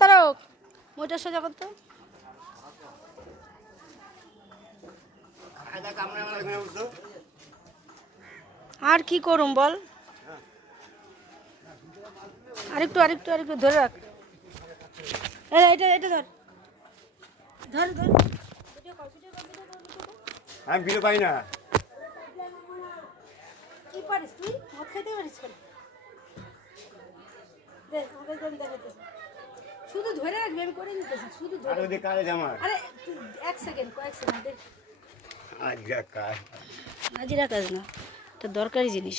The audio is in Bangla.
তারাও মোটা সোজা করতো। আর কি করুম বল, আরেকটু আরেকটু আরেকটু ধরে রাখ। এটা এটা ধর ধর ধর। আমি ভিডিও পাই না। কি পারিস তুই? মদ খেতে পারিস কেন? দেখ আমাদের কোন দেখাতেছে, শুধু ধরে রাখবি, আমি করে দিতেছি, শুধু ধরে। আরে কাজ আমার। আরে এক সেকেন্ড, কয়েক সেকেন্ড দেখ। আজরা কাজ, হাজিরা কাজ না, এটা দরকারি জিনিস।